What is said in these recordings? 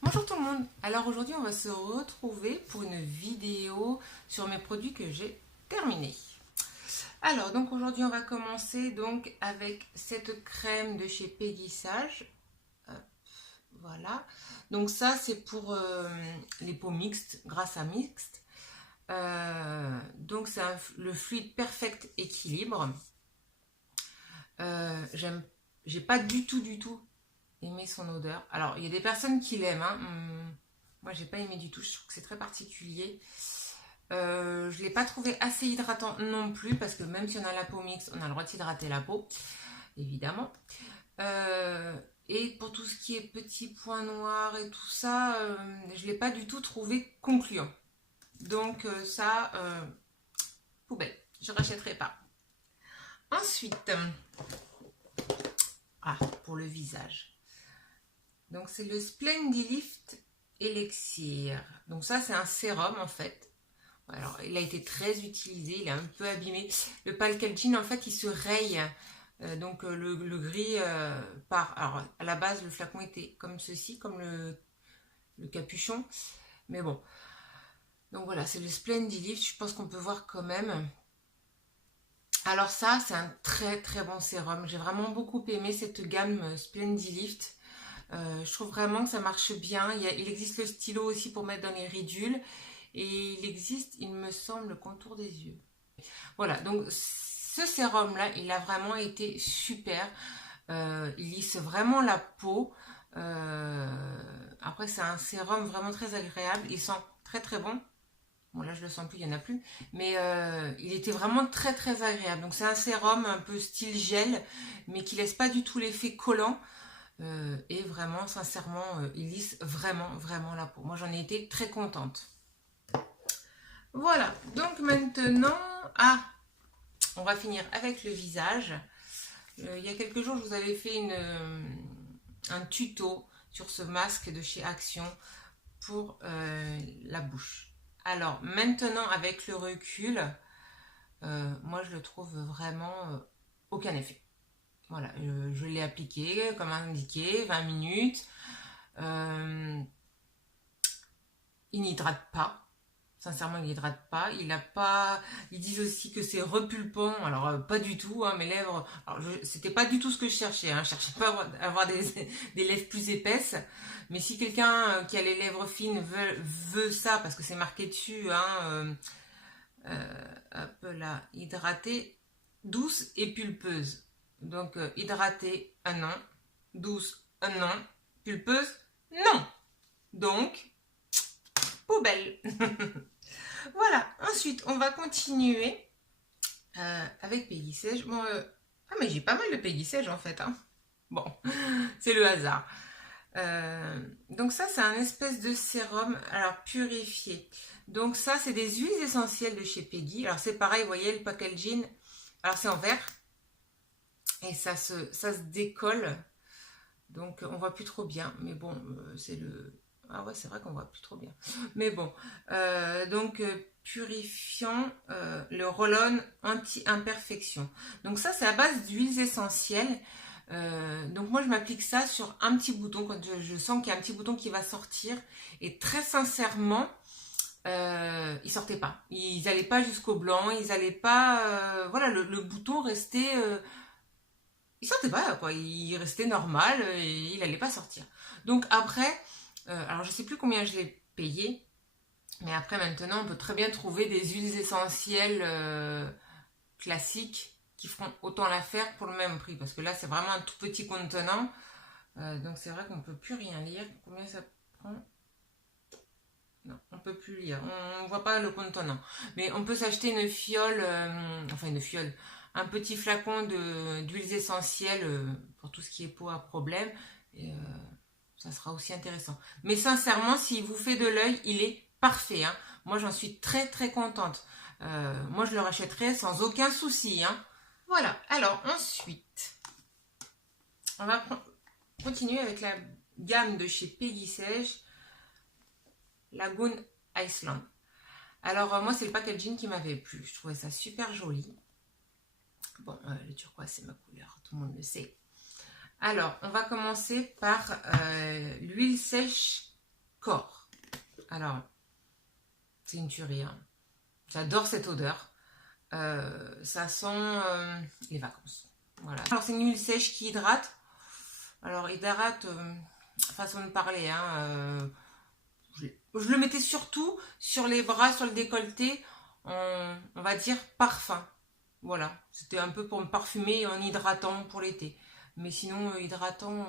Bonjour tout le monde. Alors aujourd'hui on va se retrouver pour une vidéo sur mes produits que j'ai terminés. Alors donc aujourd'hui on va commencer donc avec cette crème de chez Peggy Sage. Hop, voilà. Donc ça c'est pour les peaux mixtes, grâce à mixte. Donc c'est le fluide perfect équilibre. J'ai pas du tout aimé son odeur. Alors, il y a des personnes qui l'aiment. Hein. Moi, j'ai pas aimé du tout. Je trouve que c'est très particulier. Je l'ai pas trouvé assez hydratant non plus parce que même si on a la peau mixte, on a le droit de s'hydrater la peau, évidemment. Euh, et pour tout ce qui est petits points noirs et tout ça, je l'ai pas du tout trouvé concluant. Donc ça, poubelle. Je rachèterai pas. Ensuite, pour le visage. Donc c'est le Splendilift Elixir. Donc ça c'est un sérum en fait. Alors il a été très utilisé, il est un peu abîmé. Le Palcalgene en fait il se raye. Donc le gris part. Alors à la base le flacon était comme ceci, comme le capuchon. Mais bon. Donc voilà, c'est le Splendilift. Je pense qu'on peut voir quand même. Alors ça c'est un très très bon sérum. J'ai vraiment beaucoup aimé cette gamme Splendilift. Je trouve vraiment que ça marche bien. Il existe le stylo aussi pour mettre dans les ridules. Et il existe, il me semble, le contour des yeux. Voilà, donc ce sérum-là, il a vraiment été super. Il lisse vraiment la peau. Après, c'est un sérum vraiment très agréable. Il sent très très bon. Bon, là, je le sens plus, il n'y en a plus. Mais il était vraiment très très agréable. Donc, c'est un sérum un peu style gel, mais qui laisse pas du tout l'effet collant. Et vraiment, sincèrement, il lisse vraiment la peau. Moi, j'en ai été très contente. Voilà, donc maintenant, on va finir avec le visage. Il y a quelques jours, je vous avais fait un tuto sur ce masque de chez Action pour la bouche. Alors, maintenant, avec le recul, moi, je le trouve vraiment aucun effet. Voilà, je l'ai appliqué comme indiqué, 20 minutes. Il n'hydrate pas. Sincèrement, il n'hydrate pas. Il a pas. Ils disent aussi que c'est repulpant. Alors, pas du tout. Hein, mes lèvres. Alors, c'était pas du tout ce que je cherchais. Hein. Je cherchais pas à avoir des lèvres plus épaisses. Mais si quelqu'un qui a les lèvres fines veut ça, parce que c'est marqué dessus, hein, hop là, hydratée, douce et pulpeuse. Donc, hydratée, un non. Douce, un non. Pulpeuse, non. Donc, poubelle. Voilà, ensuite on va continuer avec Peggy Sage. Bon, mais j'ai pas mal de Peggy Sage en fait. Hein. Bon, c'est le hasard. Donc ça c'est un espèce de sérum alors purifié. Donc ça c'est des huiles essentielles de chez Peggy. Alors c'est pareil, vous voyez le packaging. Alors c'est en verre et ça se décolle. Donc on voit plus trop bien. Mais bon, c'est le... Ah ouais, c'est vrai qu'on voit plus trop bien. Mais bon, donc purifiant le roll-on anti-imperfection. Donc ça, c'est à base d'huiles essentielles. Donc moi, je m'applique ça sur un petit bouton quand je sens qu'il y a un petit bouton qui va sortir. Et très sincèrement, ils sortaient pas. Ils n'allaient pas jusqu'au blanc. Ils n'allaient pas... voilà, le bouton restait... il sortait pas, quoi. Il restait normal et il n'allait pas sortir. Donc après... alors je sais plus combien je l'ai payé, mais après maintenant on peut très bien trouver des huiles essentielles classiques qui feront autant l'affaire pour le même prix, parce que là c'est vraiment un tout petit contenant, donc c'est vrai qu'on ne peut plus rien lire. Combien ça prend? Non, on ne peut plus lire, on ne voit pas le contenant, mais on peut s'acheter une fiole, enfin une fiole, un petit flacon d'huiles essentielles pour tout ce qui est peau à problème, et ça sera aussi intéressant. Mais sincèrement, s'il vous fait de l'œil, il est parfait. Hein. Moi, j'en suis très très contente. Moi, je le rachèterai sans aucun souci. Hein. Voilà. Alors, ensuite, on va continuer avec la gamme de chez Peggy Sage, Lagoon Iceland. Alors, moi, c'est le packaging qui m'avait plu. Je trouvais ça super joli. Bon, le turquoise, c'est ma couleur. Tout le monde le sait. Alors, on va commencer par l'huile sèche corps. Alors, c'est une tuerie, hein. J'adore cette odeur. Ça sent les vacances. Voilà. Alors, c'est une huile sèche qui hydrate. Alors, hydrate, façon de parler, hein. Je le mettais surtout sur les bras, sur le décolleté, on va dire parfum. Voilà, c'était un peu pour me parfumer en hydratant pour l'été. Mais sinon, hydratant,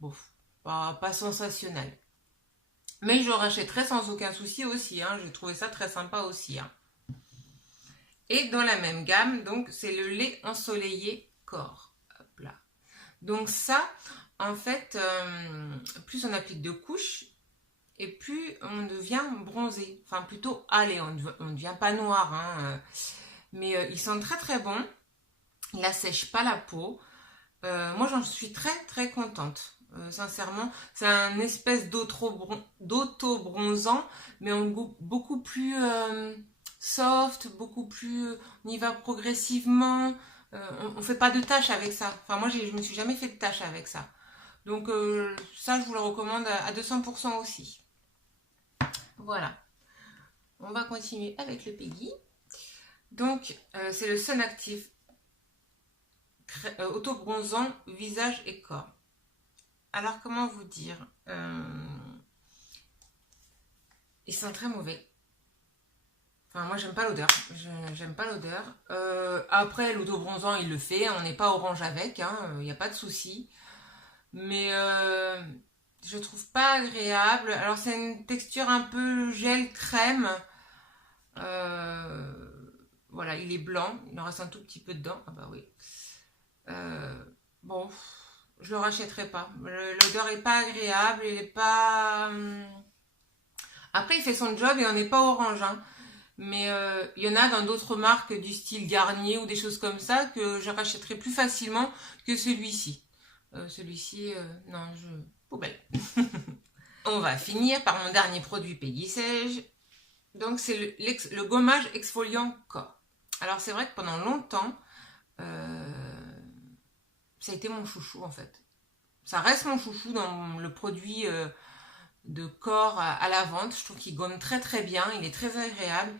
bon, pas sensationnel. Mais je rachèterai sans aucun souci aussi, hein. J'ai trouvé ça très sympa aussi, hein. Et dans la même gamme, donc, c'est le lait ensoleillé corps. Hop là. Donc ça, en fait, plus on applique de couches, et plus on devient bronzé. Enfin, plutôt, allez, on ne devient pas noir, hein. Mais il sent très très bon. Il assèche pas la peau. Moi, j'en suis très très contente. Sincèrement, c'est un espèce d'auto-bronzant, mais beaucoup plus soft, beaucoup plus... On y va progressivement. On fait pas de tâches avec ça. Enfin, moi, je me suis jamais fait de tâches avec ça. Donc, ça, je vous le recommande à 200% aussi. Voilà. On va continuer avec le Peggy. Donc, c'est le Sun Active auto-bronzant visage et corps. Alors, comment vous dire, il sent très mauvais. Enfin, moi, j'aime pas l'odeur. J'aime pas l'odeur. Après, l'auto-bronzant, il le fait. On n'est pas orange avec. Il n'y a pas de souci. Mais je trouve pas agréable. Alors, c'est une texture un peu gel-crème. Voilà, il est blanc. Il en reste un tout petit peu dedans. Ah bah oui. Bon, je le rachèterai pas. L'odeur est pas agréable. Il est pas... Après, il fait son job et on n'est pas orange, hein. Mais il y en a dans d'autres marques du style Garnier ou des choses comme ça que je rachèterai plus facilement que celui-ci. Celui-ci, non, poubelle. On va finir par mon dernier produit Peggy Sage. Donc, c'est le gommage exfoliant corps. Alors, c'est vrai que pendant longtemps, ça a été mon chouchou, en fait. Ça reste mon chouchou dans le produit de corps à la vente. Je trouve qu'il gomme très très bien. Il est très agréable.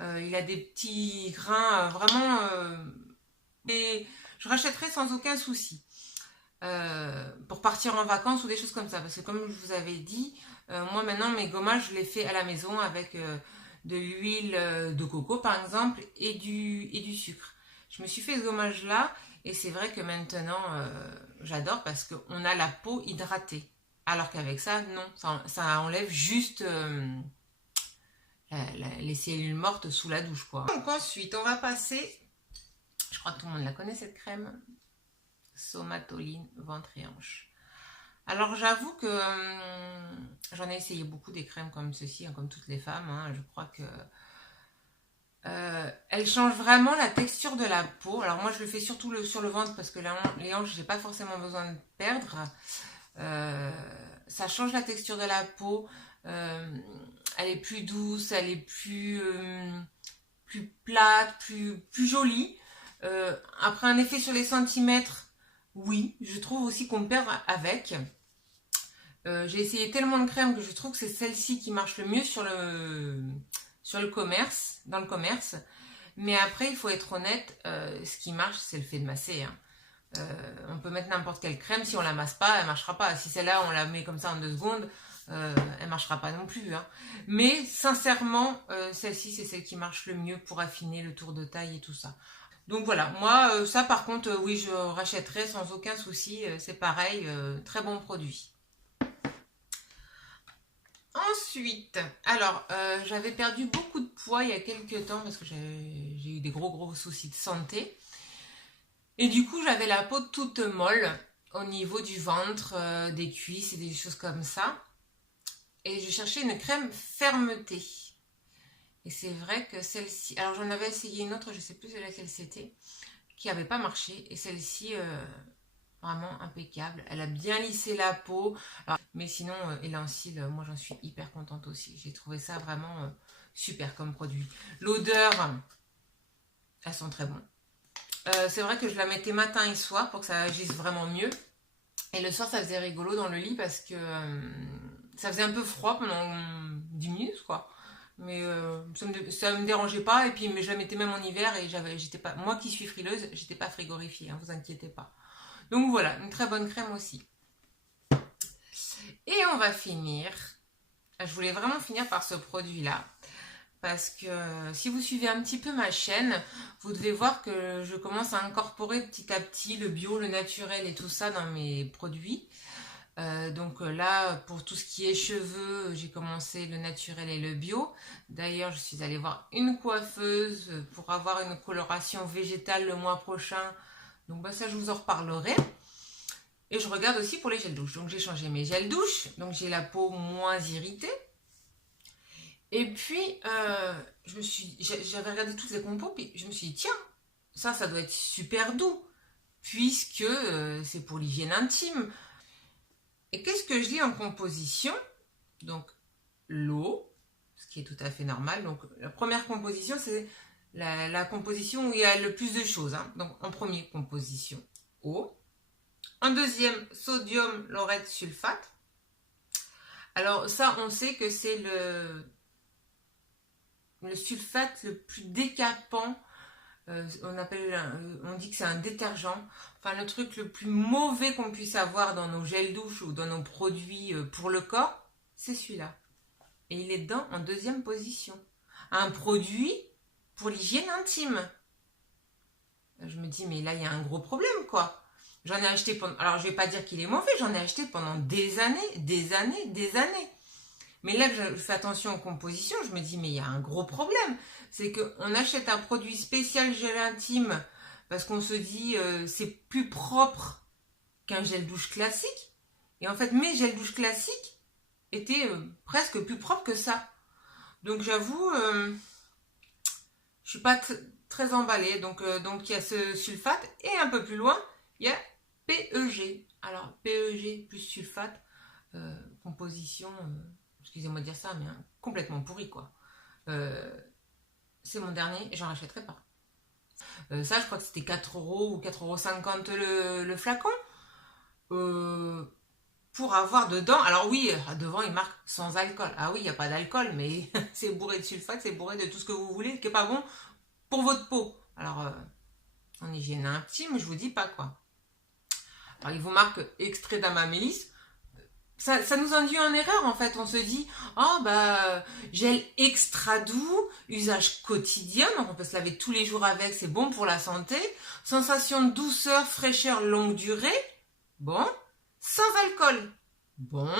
Il a des petits grains vraiment... et je rachèterai sans aucun souci. Pour partir en vacances ou des choses comme ça. Parce que comme je vous avais dit, moi maintenant mes gommages je les fais à la maison avec de l'huile de coco par exemple et du sucre. Je me suis fait ce gommage là et c'est vrai que maintenant j'adore parce qu'on a la peau hydratée. Alors qu'avec ça, non, ça enlève juste les cellules mortes sous la douche, quoi. Donc ensuite, on va passer, je crois que tout le monde la connaît cette crème, Somatoline ventre et hanche. Alors j'avoue que j'en ai essayé beaucoup des crèmes comme ceci, hein, comme toutes les femmes, hein, je crois que elle change vraiment la texture de la peau. Alors moi je le fais surtout sur le ventre parce que les hanches j'ai pas forcément besoin de perdre. Ça change la texture de la peau. Elle est plus douce, elle est plus plate, plus jolie. Après un effet sur les centimètres, oui, je trouve aussi qu'on perd avec. J'ai essayé tellement de crèmes que je trouve que c'est celle-ci qui marche le mieux dans le commerce. Mais après, il faut être honnête, ce qui marche, c'est le fait de masser, hein. On peut mettre n'importe quelle crème, si on la masse pas, elle marchera pas. Si celle-là, on la met comme ça en 2 secondes, elle marchera pas non plus, hein. Mais sincèrement, celle-ci, c'est celle qui marche le mieux pour affiner le tour de taille et tout ça. Donc voilà, moi, ça par contre, oui, je rachèterai sans aucun souci. C'est pareil, très bon produit. Ensuite, alors, j'avais perdu beaucoup de poids il y a quelques temps parce que j'ai eu des gros soucis de santé. Et du coup, j'avais la peau toute molle au niveau du ventre, des cuisses et des choses comme ça. Et je cherchais une crème fermeté. Et c'est vrai que celle-ci... Alors, j'en avais essayé une autre, je ne sais plus laquelle c'était, qui n'avait pas marché. Et celle-ci, vraiment impeccable. Elle a bien lissé la peau. Alors, mais sinon, Elansil, moi, j'en suis hyper contente aussi. J'ai trouvé ça vraiment super comme produit. L'odeur, elles sont très bonnes. C'est vrai que je la mettais matin et soir pour que ça agisse vraiment mieux. Et le soir, ça faisait rigolo dans le lit parce que ça faisait un peu froid pendant 10 minutes, quoi. Mais ça me dérangeait pas. Et puis, mais je la mettais même en hiver et j'étais pas, moi qui suis frileuse, j'étais pas frigorifiée, hein, vous inquiétez pas. Donc voilà, une très bonne crème aussi. Et on va finir. Je voulais vraiment finir par ce produit-là. Parce que si vous suivez un petit peu ma chaîne, vous devez voir que je commence à incorporer petit à petit le bio, le naturel et tout ça dans mes produits. Donc là, pour tout ce qui est cheveux, j'ai commencé le naturel et le bio. D'ailleurs, je suis allée voir une coiffeuse pour avoir une coloration végétale le mois prochain. Donc bah, ça, je vous en reparlerai. Et je regarde aussi pour les gels douche. Donc j'ai changé mes gels douche. Donc j'ai la peau moins irritée. Et puis, j'avais regardé toutes les compos, puis je me suis dit, tiens, ça doit être super doux, puisque c'est pour l'hygiène intime. Et qu'est-ce que je lis en composition? Donc, l'eau, ce qui est tout à fait normal. Donc, la première composition, c'est la composition où il y a le plus de choses. Hein. Donc, en première composition, eau. En deuxième, sodium laureth sulfate. Alors, ça, on sait que c'est le sulfate le plus décapant, on dit que c'est un détergent, enfin le truc le plus mauvais qu'on puisse avoir dans nos gels douche ou dans nos produits pour le corps, c'est celui-là. Et il est dedans en deuxième position. Un produit pour l'hygiène intime. Je me dis, mais là, il y a un gros problème, quoi. J'en ai acheté pendant... Alors, je vais pas dire qu'il est mauvais, j'en ai acheté pendant des années. Mais là, je fais attention aux compositions, je me dis, mais il y a un gros problème. C'est qu'on achète un produit spécial gel intime parce qu'on se dit, c'est plus propre qu'un gel douche classique. Et en fait, mes gels douche classiques étaient presque plus propres que ça. Donc, j'avoue, je suis pas très emballée. Donc, il y a ce sulfate. Et un peu plus loin, il y a PEG. Alors, PEG plus sulfate, composition... excusez-moi de dire ça, mais hein, complètement pourri, quoi. C'est mon dernier, j'en rachèterai pas. Ça, je crois que c'était 4 € ou 4,50 € le flacon. Pour avoir dedans, alors oui, devant il marque sans alcool. Ah oui, il n'y a pas d'alcool, mais c'est bourré de sulfate, c'est bourré de tout ce que vous voulez, qui n'est pas bon pour votre peau. Alors, en hygiène intime, je vous dis pas quoi. Alors, il vous marque extrait d'amamélis. Ça nous induit en erreur en fait, on se dit oh bah gel extra doux, usage quotidien, donc on peut se laver tous les jours avec, c'est bon pour la santé, sensation de douceur, fraîcheur longue durée, bon, sans alcool, bon,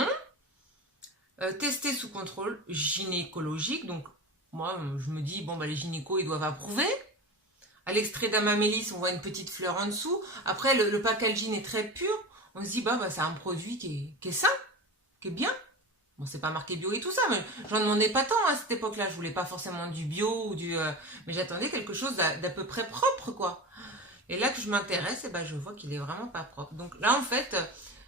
testé sous contrôle gynécologique, donc moi je me dis bon bah les gynécos ils doivent approuver. À l'extrait d'amamélis on voit une petite fleur en dessous, après le packaging est très pur, on se dit bah c'est un produit qui est sain, qui est bien. Bon, c'est pas marqué bio et tout ça, mais j'en demandais pas tant à cette époque-là. Je voulais pas forcément du bio ou du... mais j'attendais quelque chose d'à peu près propre, quoi. Et là que je m'intéresse, et ben, je vois qu'il est vraiment pas propre. Donc là, en fait,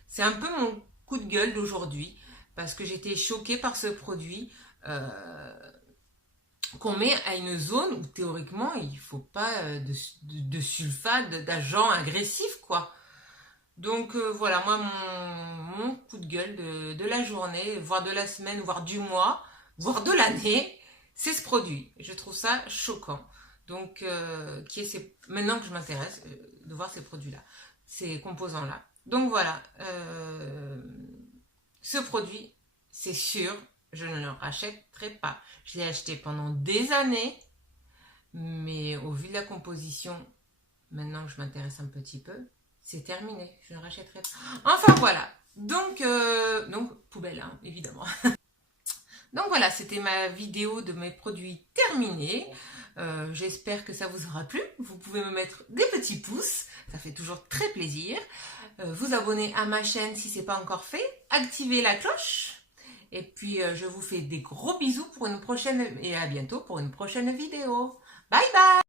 c'est un peu mon coup de gueule d'aujourd'hui, parce que j'étais choquée par ce produit qu'on met à une zone où, théoriquement, il faut pas de sulfate, d'agents agressifs, quoi. Donc voilà, moi mon coup de gueule de la journée, voire de la semaine, voire du mois, voire de l'année, c'est ce produit. Je trouve ça choquant. Donc maintenant que je m'intéresse de voir ces produits-là, ces composants-là. Donc voilà, ce produit, c'est sûr, je ne le rachèterai pas. Je l'ai acheté pendant des années, mais au vu de la composition, maintenant que je m'intéresse un petit peu, c'est terminé, je ne rachèterai pas. Enfin voilà, donc poubelle, hein, évidemment. Donc voilà, c'était ma vidéo de mes produits terminés. J'espère que ça vous aura plu. Vous pouvez me mettre des petits pouces, ça fait toujours très plaisir. Vous abonner à ma chaîne si ce n'est pas encore fait. Activez la cloche. Et puis je vous fais des gros bisous pour une prochaine, et à bientôt pour une prochaine vidéo. Bye bye!